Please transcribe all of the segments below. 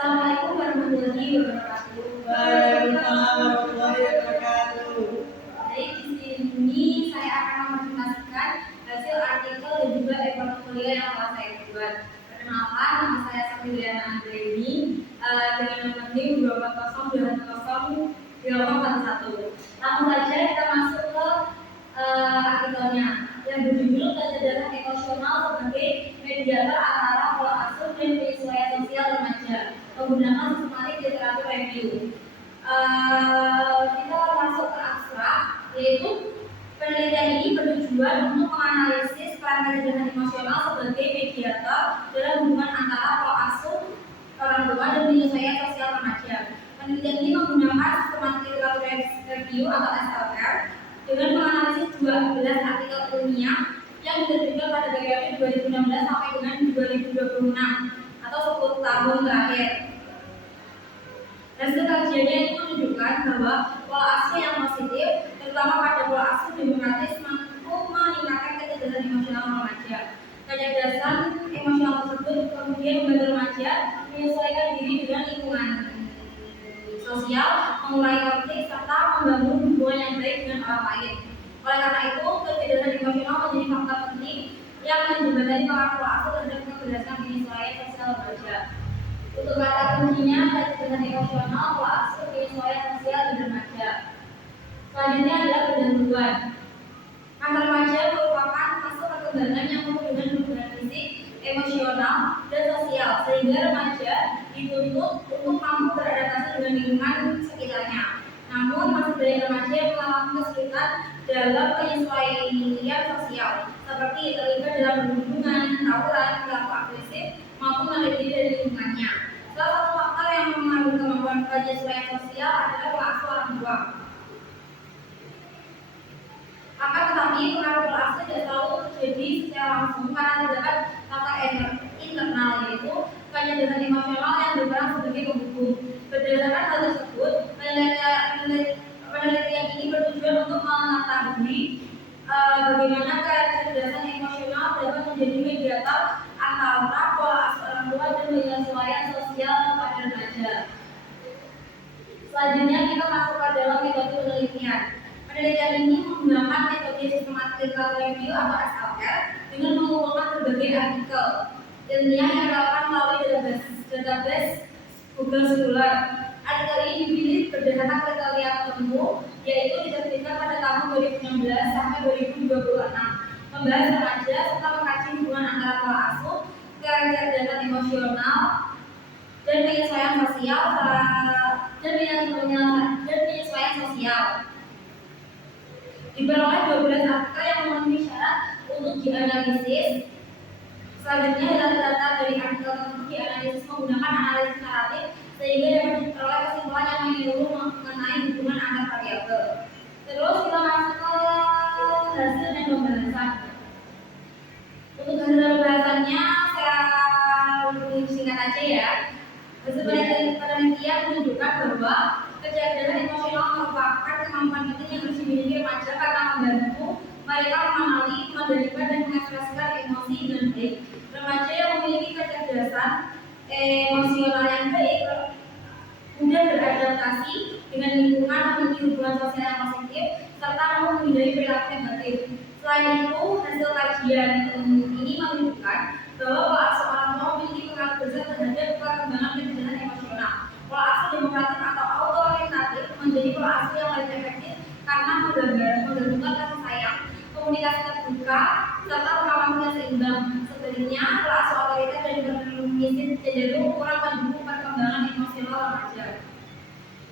Assalamualaikum warahmatullahi wabarakatuh. Waalaikumsalam warahmatullahi wabarakatuh. Baik, di sini saya akan mempresentasikan hasil artikel dan juga e-portfolio yang telah saya buat. Perkenalkan, nama saya Safidriana Andreini dengan nomor NIM 240200841. Langsung saja kita masuk ke artikelnya yang berjudul Kecerdasan Emosional sebagai Mediator Antara Pola Asuh dan Penyesuaian Sosial Remaja menggunakan sistematik literatur review. Kita masuk ke abstrak, yaitu penelitian ini bertujuan untuk menganalisis peran kecerdasan emosional sebagai mediator dalam hubungan antara pola asuh orang tua dan penyesuaian sosial remaja. Penelitian ini menggunakan sistematik literatur review atau SLR dengan menganalisis 12 artikel ilmiah yang diterbitkan pada periode 2016 sampai dengan 2026 atau 10 tahun terakhir. Hasil kajiannya ini menunjukkan bahwa pola asuh yang positif, terutama pada pola asuh demokratis, mampu meningkatkan kecerdasan emosional remaja. Kecerdasan emosional tersebut kemudian membantu remaja menyesuaikan diri dengan lingkungan sosial, mengurangi konflik, serta membangun hubungan yang baik dengan orang lain. Oleh karena itu, kecerdasan emosional menjadi faktor penting yang menjembatani para pola asuh terhadap keberhasilan penyesuaian sosial remaja. Untuk kata kuncinya, kecerdasan emosional, pola asuh, penyesuaian sosial dan remaja. Selanjutnya adalah pendahuluan. Masa remaja merupakan masa perkembangan yang penuh dengan perubahan fisik, emosional, dan sosial, sehingga remaja dituntut untuk mampu beradaptasi dengan lingkungan sekitarnya. Namun, masih banyak remaja yang mengalami kesulitan dalam penyesuaian sosial, seperti terlibat dalam perundungan, tawuran, perilaku agresif, maupun menarik diri dari lingkungannya. Salah satu faktor yang mengaruhi kemampuan penyesuaian sosial adalah pola asuh orang tua. Akan tetapi, pengaruh pola asuh tidak selalu terjadi secara langsung karena terdapat faktor internal, yaitu kecerdasan emosional yang berperan sebagai penghubung. Berdasarkan hal tersebut, penelitian ini bertujuan untuk mengetahui bagaimana kecerdasan emosional dapat menjadi mediator antara pola asuh orang tua dan penyesuaian sosial pada remaja. Selanjutnya kita masuk ke dalam metode penelitian. Penelitian ini menggunakan metode sistematik literatur review atau SLR dengan mengumpulkan berbagai artikel ilmiah yang relevan melalui database Google Scholar. Artikel ini dipilih berdasarkan kriteria tertentu, yaitu diterbitkan pada tahun 2016 sampai 2026, membahas remaja serta mengkaji hubungan antara pola asuh, kecerdasan emosional, dan penyesuaian sosial Diperoleh 12 artikel yang memenuhi syarat untuk dianalisis. Selanjutnya adalah data dari artikel tersebut dianalisis menggunakan analisis naratif sehingga dapat diperoleh kesimpulan yang menyeluruh mengenai hubungan antar variabel. Terus kita masuk ke hasil dan pembahasan. Untuk hasil dan pembahasannya saya singkat aja ya. Hasil penelitian menunjukkan bahwa kecerdasan emosional merupakan kemampuan penting yang harus dimiliki remaja karena membantu mereka memahami, mengendalikan, dan mengekspresikan emosi dengan baik. Remaja yang memiliki kecerdasan emosional yang baik mudah beradaptasi dengan lingkungan, memiliki hubungan sosial yang positif, serta mampu menghindari perilaku negatif. Selain itu, hasil kajian ini menunjukkan bahwa pola asuh orang tua memiliki pengaruh besar terhadap perkembangan kecerdasan emosional. Pola asuh demokratis atau autoritatif menjadi pola asuh yang lebih efektif karena menggabungkan kasih sayang, komunikasi terbuka, serta pengawasan yang seimbang. Sebaliknya, pola asuh otoriter dan permisif cenderung kurang mendukung perkembangan emosional remaja.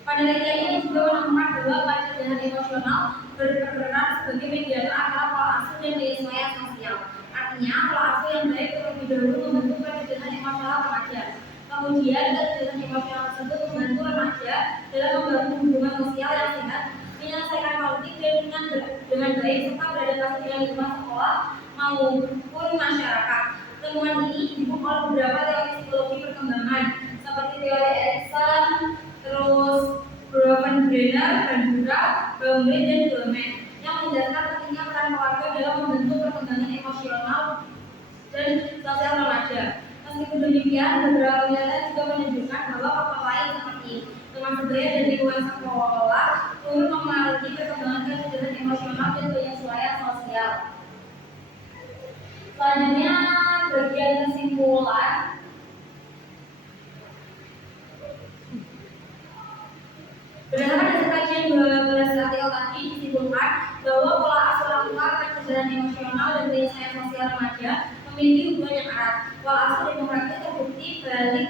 Penelitian ini juga menemukan bahwa kecerdasan emosional berperan sebagai mediator antara pola asuh dan penyesuaian sosial. Artinya, pola asuh yang baik terlebih dahulu membentuk kecerdasan emosional remaja. Kemudian, kecerdasan emosional tersebut membantu remaja dalam membangun hubungan sosial yang sehat, menyelesaikan konflik dengan baik, serta beradaptasi dengan lingkungan sekolah maupun masyarakat. Temuan ini didukung oleh beberapa teori psikologi perkembangan seperti teori Erikson, terus Bronfenbrenner, Bandura, Baumrind, dan Goleman yang menjelaskan pentingnya peran keluarga dalam membentuk perkembangan emosional dan sosial remaja. Meskipun demikian, Kemudian beberapa penelitian juga menunjukkan bahwa faktor lain seperti teman sebaya dan lingkungan sekolah turut mempengaruhi perkembangan kecerdasan emosional dan penyesuaian sosial. Selanjutnya bagian kesimpulan. Berdasarkan hasil kajian 12 artikel tadi disimpulkan bahwa pola asuh lakukan kecerdasan emosional dan penyesuaian sosial remaja memiliki hubungan yang erat. Pola asuh demokratis terbukti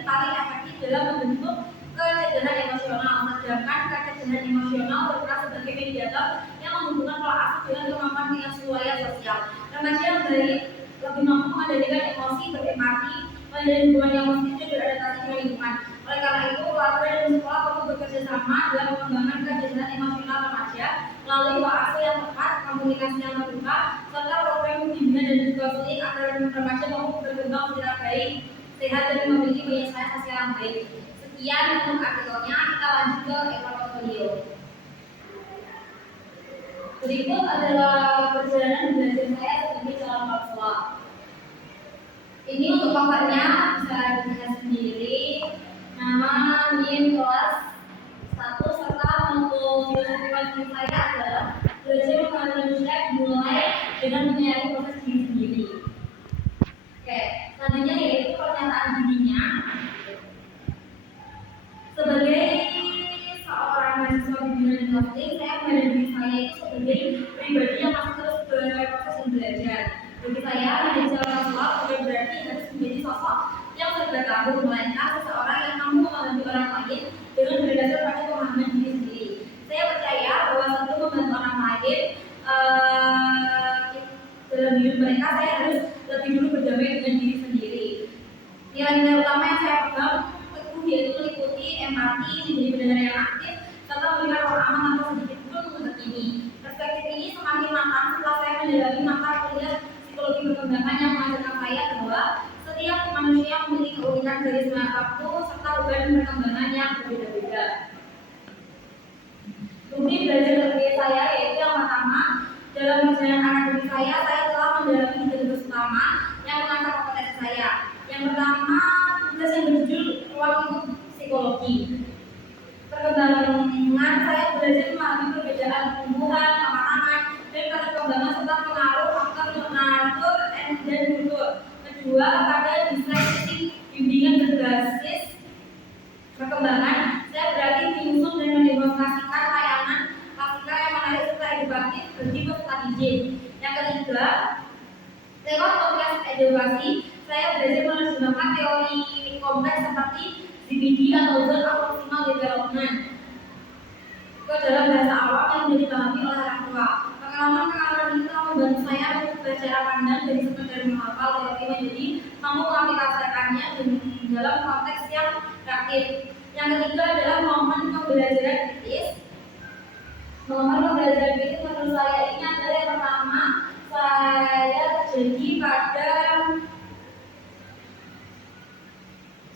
paling efektif dalam membentuk kecerdasan emosional, sedangkan kecerdasan emosional berperan sebagai mediator yang menghubungkan pola asuh dengan kemampuan penyesuaian sosial. Remaja yang baik lebih mampu mengendalikan emosi, berempati, menjalin hubungan yang positif dan beradaptasi dengan lingkungan. Oleh karena itu, keluarga dan sekolah perlu bekerja sama dalam mengembangkan kecerdasan emosional remaja melalui pola asuh yang tepat, komunikasi yang terbuka, serta program bimbingan dan konseling agar remaja mampu berkembang secara baik, sehat dan memiliki penyesuaian sosial yang baik. Sekian untuk artikelnya, kita lanjut ke e-portfolio. Berikut adalah perjalanan belajar saya sebagai calon mahasiswa. Ini untuk papernya bisa dilihat sendiri. Nama, NIM, kelas 1 serta untuk filosofi saya adalah belajar mengenai cek mulai dengan menyayangi proses diri sendiri. Oke, selanjutnya yaitu pernyataan dirinya. Sebagai seorang mahasiswa bimbingan dan konseling, saya melihat diri saya itu sebagai pribadi yang masih terus berproses dan belajar. Bagi saya, menjadi calon mahasiswa bukan berarti harus menjadi sosok yang serba tahu, melainkan seseorang yang mampu membantu orang lain dengan berdasar pada pemahaman diri sendiri. Saya percaya bahwa sebelum membantu orang lain dalam hidup mereka, saya harus lebih dulu berdamai dengan diri sendiri. Nilai-nilai utama yang saya pegang teguh yaitu meliputi empati, menjadi pendengar yang aktif, serta memberikan ruang aman tanpa sedikit pun untuk ini. Perspektif ini semakin matang setelah saya mendalami mata kuliah psikologi perkembangan yang mengajarkan saya bahwa setiap manusia memiliki keunikan dari semua waktu serta beban perkembangan yang berbeda-beda. Bukti belajar dari saya yaitu yang pertama, dalam perjalanan akademik saya telah mendalami 3 tugas utama yang mengasah kompetensi saya. Yang pertama, tugas yang berjudul ruang lingkup psikologi. Perkembangan saya belajar memahami perbedaan tumbuhan, pemahaman, dan perkembangan serta pengaruh faktor natur dan kultur. Kedua, pada desain bimbingan berbasis perkembangan, saya berarti menyusun dan mendemonstrasikan layanan klasika yang menarik serta edukatif bagi peserta didik. Yang ketiga, lewat podcast edukasi, saya belajar menerjemahkan teori kompleks seperti ZBD atau Zone of Optimal Development ke dalam bahasa awam yang mudah dipahami oleh orang tua. Pengalaman itu telah membantu saya mengubah cara pandang dari sekedar menghafal teori menjadi mampu mengaplikasikannya dalam konteks yang praktis. Yang ketiga adalah momen pembelajaran kritis. Momen pembelajaran kritis menurut saya ini adalah yang pertama saya terjadi pada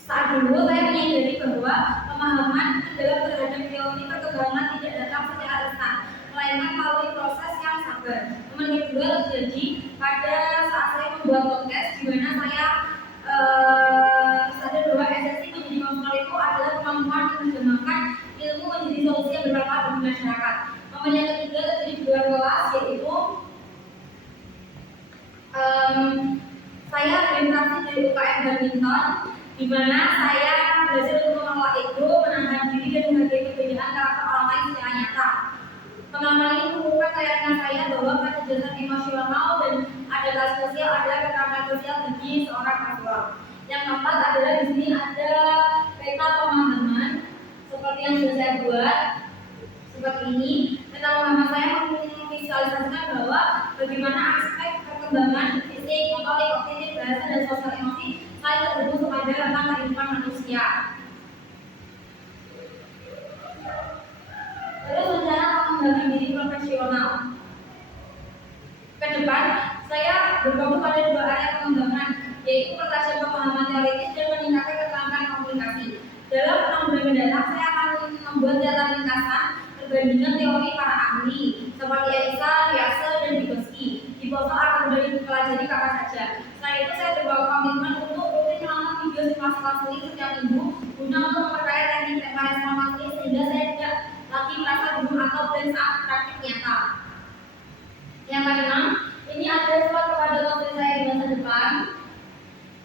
saat dulu saya menyadari bahwa pemahaman dalam terhadap teori perkembangan tidak datang secara instan, melainkan melalui proses yang sabar. Momen kedua terjadi pada saat saya membuat podcast, di mana saya sadar bahwa esensi menjadi konselor itu adalah kemampuan menerjemahkan ilmu menjadi solusi yang bermanfaat bagi masyarakat. Momen yang ketiga terjadi di luar kelas, yaitu saya berinteraksi dari UKM badminton, di mana saya belajar untuk mengelola ego, menahan diri dan menghargai perbedaan karakter orang lain secara nyata. Pengalaman ini membuka keyakinan saya bahwa kecerdasan emosional dan adaptasi sosial adalah keterampilan sosial bagi seorang mahasiswa. Yang keempat adalah di sini ada peta pemahaman seperti yang sudah saya buat seperti ini. Peta pemahaman saya memvisualisasikan bahwa bagaimana aspek perkembangan fisik, motorik, kognitif, bahasa dan sosial emosi saya terhubung kepada tentang kehidupan manusia. Terus rencana pengembangan diri profesional. Ke depan, saya berfokus pada 2 area pengembangan, yaitu pertajam pemahaman teoritis dan meningkatkan keterampilan komunikasi. Dalam 6 bulan mendatang, saya akan membuat data ringkasan perbandingan teori para ahli seperti Einstein, Riase, dan Vygotsky. Di bawah akan mudah dipelajari kapan saja. Selain itu, saya terbawa komitmen untuk rutin menonton video simulasi konseling setiap minggu guna untuk memperkaya teknik tema respon konseling sehingga saya tidak lagi merasa bingung atau blank saat praktik nyata. Yang keenam, ini ada surat kepada konseling saya di masa depan,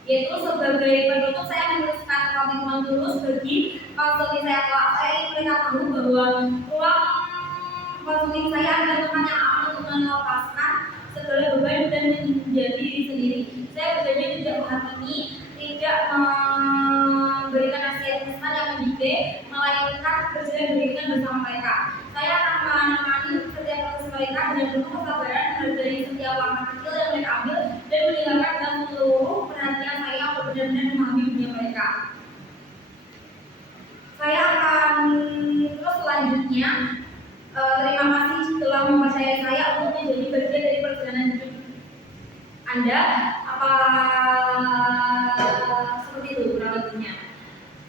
yaitu sebagai penutup saya menuliskan komitmen tulus bagi konseling saya. Saya ingin mereka tahu bahwa ruang konseling saya adalah teman yang aman untuk melepaskan segala beban dan menjadi diri sendiri. Saya berjanji tidak menghakimi, tidak memberikan nasihat pesan yang mendidik, melainkan berjalan beriringan bersama mereka. Saya akan menemani setiap proses mereka dengan penuh kesabaran, menghargai setiap langkah kecil yang mereka ambil dan mendengarkan dengan seluruh perhatian saya untuk benar-benar memahami dunia mereka. Saya akan terus selanjutnya terima kasih telah mempercayai saya untuk menjadi bagian dari perjalanan hidup Anda. Apa seperti itu kurang lebihnya.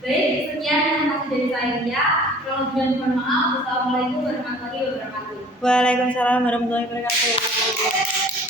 Baik, sekian terima kasih dari saya. Kalau tidak mohon maaf. Wassalamualaikum warahmatullahi wabarakatuh. Waalaikumsalam warahmatullahi wabarakatuh.